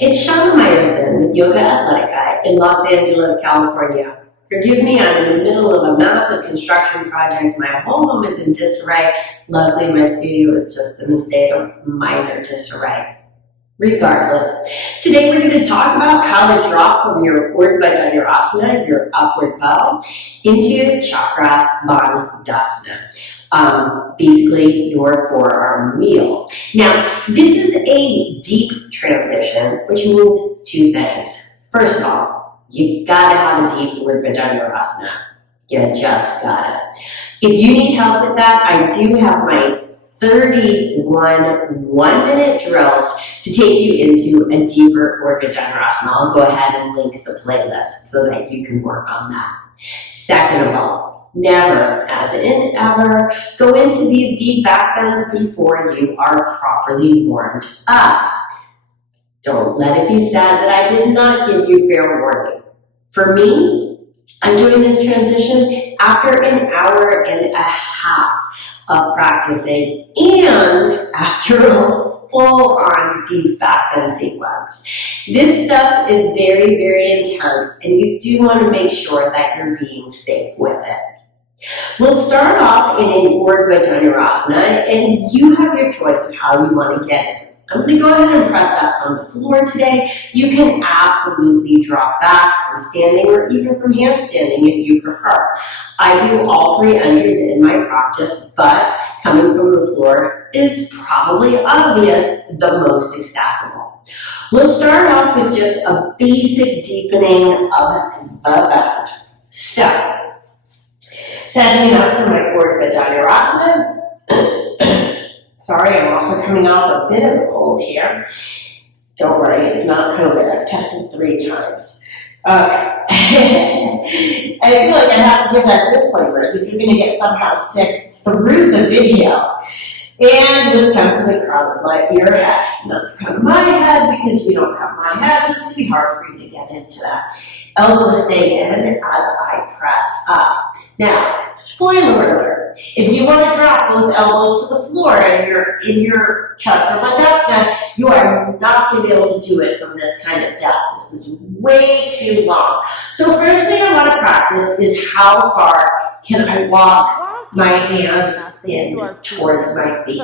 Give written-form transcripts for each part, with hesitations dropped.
It's Shana Meyerson YOGAthletica in Los Angeles, California. Forgive me, I'm in the middle of a massive construction project. My whole home is in disarray. Luckily, my studio is just in a state of minor disarray. Regardless, today we're going to talk about how to drop from your urdhva dhanurasana, your upward bow, into chakra bandhasana. Basically your forearm wheel. Now, this is a deep transition, which means two things. First of all, you gotta have a deep urdhva dhanurasana. You just gotta. If you need help with that, I do have my 31 one-minute drills to take you into a deeper urdhva dhanurasana. I'll go ahead and link the playlist so that you can work on that. Second of all, never, as in ever, go into these deep back bends before you are properly warmed up. Don't let it be said that I did not give you fair warning. For me, I'm doing this transition after an hour and a half of practicing and after a full-on deep back bend sequence. This stuff is very, very intense, and you do want to make sure that you're being safe with it. We'll start off in an urdhva dhanurasana, and you have your choice of how you want to get it. I'm going to go ahead and press up from the floor today. You can absolutely drop back from standing or even from handstanding if you prefer. I do all three entries in my practice, but coming from the floor is probably obvious the most accessible. We'll start off with just a basic deepening of the bend. So, setting up for my urdhva dhanurasana. Sorry, I'm also coming off a bit of a cold here. Don't worry, it's not COVID. I've tested 3 times. Okay. And I feel like I have to give that disclaimer, as if you're going to get somehow sick through the video. And let's come to the crown of your head. Not the crown of my head, because you don't have my head, so it's going to be hard for you to get into that. Elbows stay in as I press up. Now, spoiler alert, if you want to drop both elbows to the floor and you're in your chakra bandhasana, you are not going to be able to do it from this kind of depth. This is way too long. So first thing I want to practice is how far can I walk my hands in towards my feet.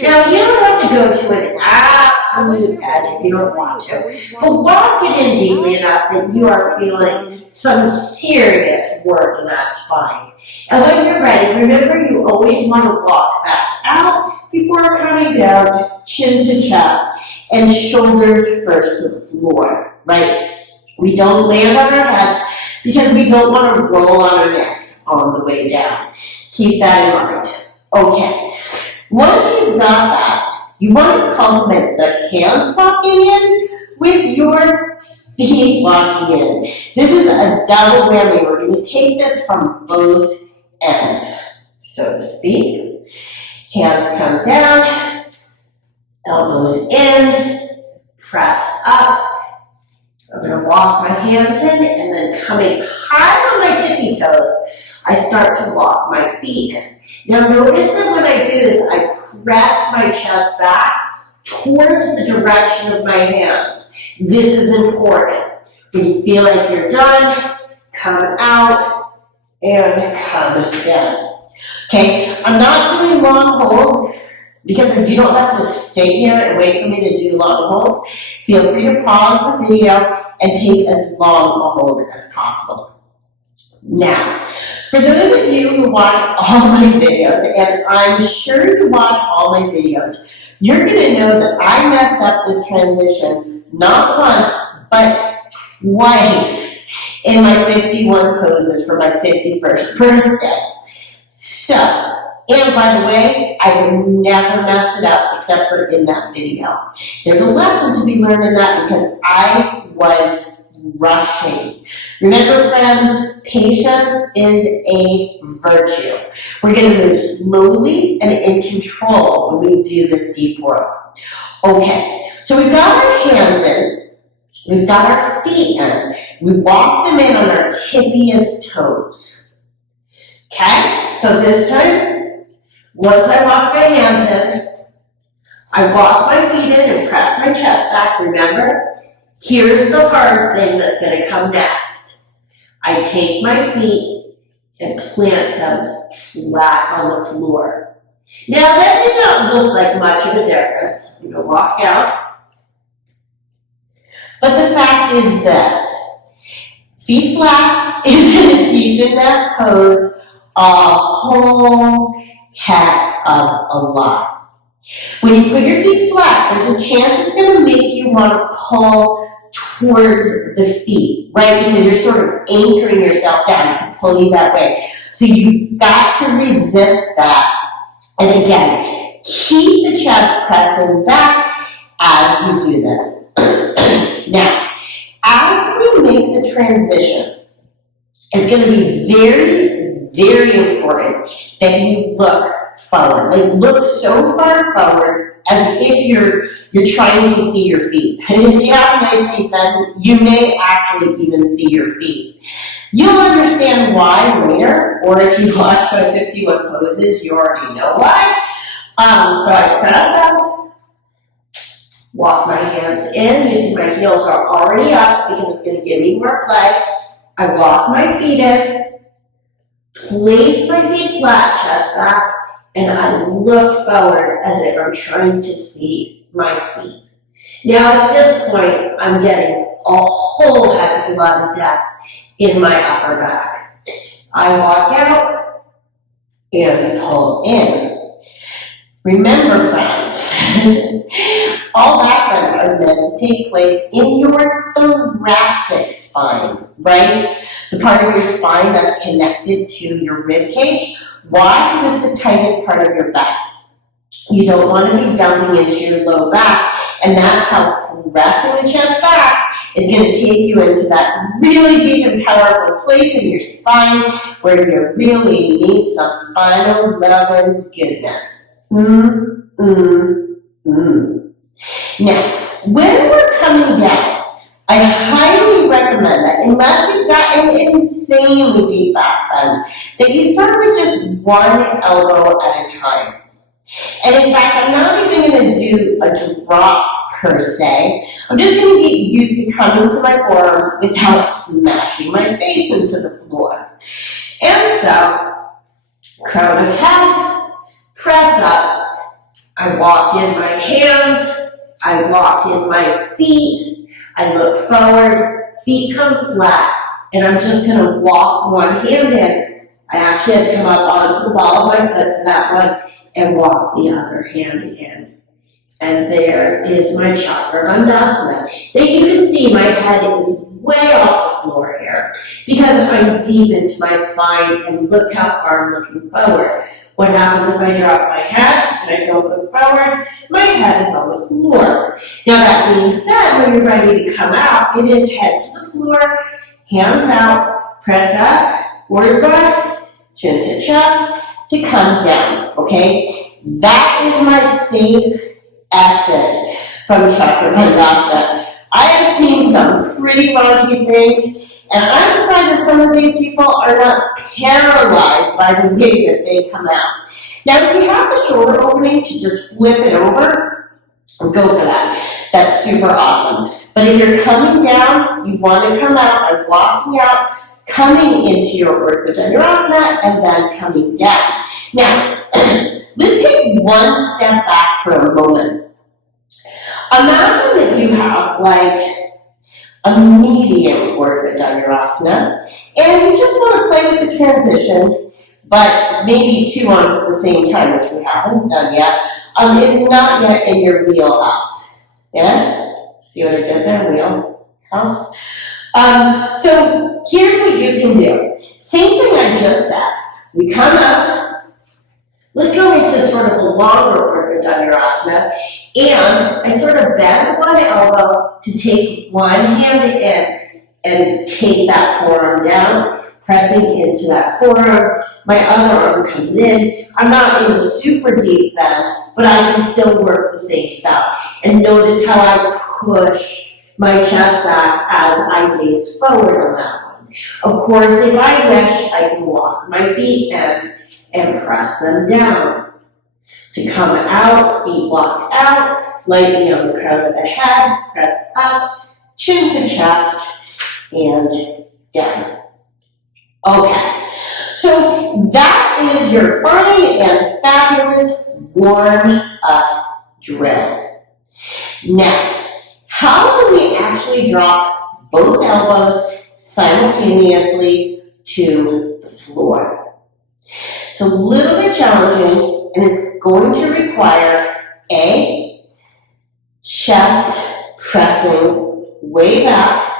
Now, you don't have to go to an absolute edge if you don't want to, but walk it in deeply enough that you are feeling some serious work in that spine. And when you're ready, remember you always want to walk that out before coming down, chin to chest, and shoulders first to the floor, right? We don't land on our heads because we don't want to roll on our necks on the way down. Keep that in mind. Okay. Once you've got that, you want to complement the hands walking in with your feet walking in. This is a double whammy. We're going to take this from both ends, so to speak. Hands come down, elbows in, press up. I'm going to walk my hands in, and then coming high on my tippy toes, I start to walk my feet in. Now notice that when I do this, I press my chest back towards the direction of my hands. This is important. When you feel like you're done, come out and come down. Okay, I'm not doing long holds because you don't have to sit here and wait for me to do long holds. Feel free to pause the video and take as long a hold as possible. Now, for those of you who watch all my videos, and I'm sure you watch all my videos, you're going to know that I messed up this transition not once, but twice in my 51 poses for my 51st birthday. So, and by the way, I've never messed it up except for in that video. There's a lesson to be learned in that because I was rushing. Remember, friends, patience is a virtue. We're going to move slowly and in control when we do this deep work. Okay, so we've got our hands in, we've got our feet in, we walk them in on our tippiest toes. Okay, so this time, once I walk my hands in, I walk my feet in and press my chest back, remember, here's the hard thing that's gonna come next. I take my feet and plant them flat on the floor. Now that did not look like much of a difference. I'm gonna walk out. But the fact is this, feet flat is gonna deepen that pose a whole heck of a lot. When you put your feet flat, there's a chance it's gonna make you wanna pull towards the feet, right? Because you're sort of anchoring yourself down. You can pull you that way. So you've got to resist that. And again, keep the chest pressing back as you do this. Now, as we make the transition, it's going to be very, very important that you look forward. Like, look so far forward as if you're trying to see your feet. And if you have a nice deep bend, you may actually even see your feet. You'll understand why later, or if you watch my 51 poses, you already know why. So I press up, walk my hands in. You see my heels are already up because it's going to give me more play. I walk my feet in, place my feet flat, chest back, and I look forward as if I'm trying to see my feet. Now at this point, I'm getting a whole heck of a lot of depth in my upper back. I walk out and pull in. Remember, friends, all backbends are meant to take place in your thoracic spine, right? The part of your spine that's connected to your rib cage. Why? Because it's the tightest part of your back. You don't want to be dumping into your low back, and that's how pressing the chest back is going to take you into that really deep and powerful place in your spine where you really need some spinal love and goodness. Now, when we're coming down, I highly recommend that unless you've got an insanely deep back bend, that you start with just one elbow at a time. And in fact, I'm not even going to do a drop per se. I'm just going to get used to coming to my forearms without smashing my face into the floor. And so, crown of head, press up. I walk in my hands. I walk in my feet. I look forward. Feet come flat. And I'm just going to walk one hand in. I actually had to come up onto the ball of my foot for that one and walk the other hand in. And there is my chakra bandhasana. Now you can see my head is way off the floor here because I'm deep into my spine, and look how far I'm looking forward. What happens if I drop my head and I don't look forward? My head is on the floor. Now that being said, when you're ready to come out, it is head to the floor, hands out, press up, urdhva, chin to chest, to come down, okay? That is my safe exit from chakra bandhasana. I have seen some pretty raunchy things, and I'm surprised that some of these people are not paralyzed by the way that they come out. Now, if you have the shoulder opening to just flip it over, go for that. That's super awesome. But if you're coming down, you want to come out by walking out, coming into your urdhva dhanurasana, and then coming down. Now, let's take one step back for a moment. Imagine that you have like a medium urdhva dhanurasana, and you just want to play with the transition, but maybe two arms at the same time, which we haven't done yet, is not yet in your wheelhouse. Yeah? See what I did there? Wheelhouse. So here's what you can do. Same thing I just said. We come up. Let's go into sort of a longer urdhva dhanurasana, and I sort of bend one elbow to take one hand in and take that forearm down, pressing into that forearm. My other arm comes in. I'm not in a super deep bend, but I can still work the same stuff. And notice how I push my chest back as I gaze forward on that one. Of course, if I wish, I can walk my feet in and press them down. To come out, feet walk out, lightly on the crown of the head, press up, chin to chest, and down. Okay, so that is your fine and fabulous warm-up drill. Now, how do we actually drop both elbows simultaneously to the floor? It's a little bit challenging, and it's going to require A, chest pressing way back,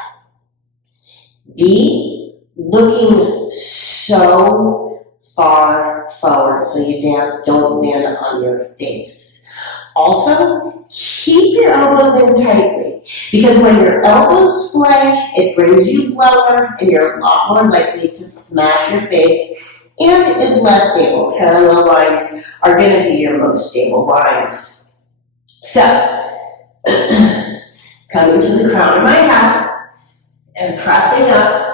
B, looking so far forward so you don't land on your face. Also, keep your elbows in tightly, because when your elbows splay, it brings you lower and you're a lot more likely to smash your face and is less stable. Parallel lines are going to be your most stable lines. So, coming to the crown of my head and pressing up,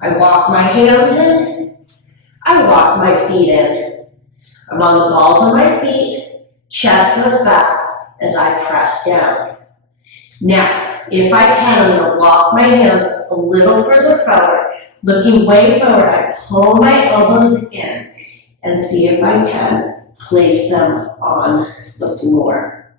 I walk my hands in, I walk my feet in. I'm on the balls of my feet, chest goes back as I press down. Now, if I can, I'm going to walk my hands a little further forward, looking way forward. I pull my elbows in and see if I can place them on the floor.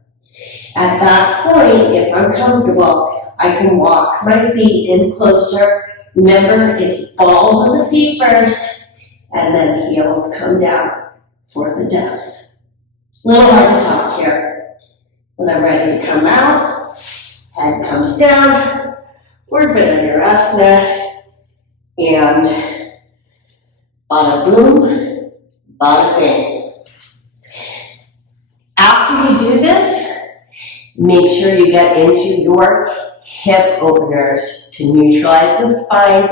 At that point, if I'm comfortable, I can walk my feet in closer. Remember, it's balls on the feet first, and then heels come down for the depth. A little hard to talk here. When I'm ready to come out, head comes down, urdhva dhanurasana, and bada boom, bada bing. After you do this, make sure you get into your hip openers to neutralize the spine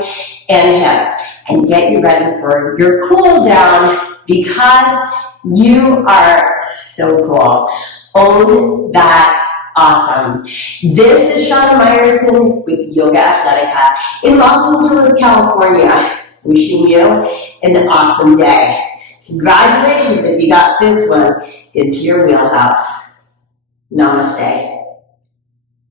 and hips, and get you ready for your cool down, because you are so cool. Own that awesome. This is Shana Meyerson with YOGAthletica in Los Angeles, California, wishing you an awesome day. Congratulations if you got this one into your wheelhouse. Namaste.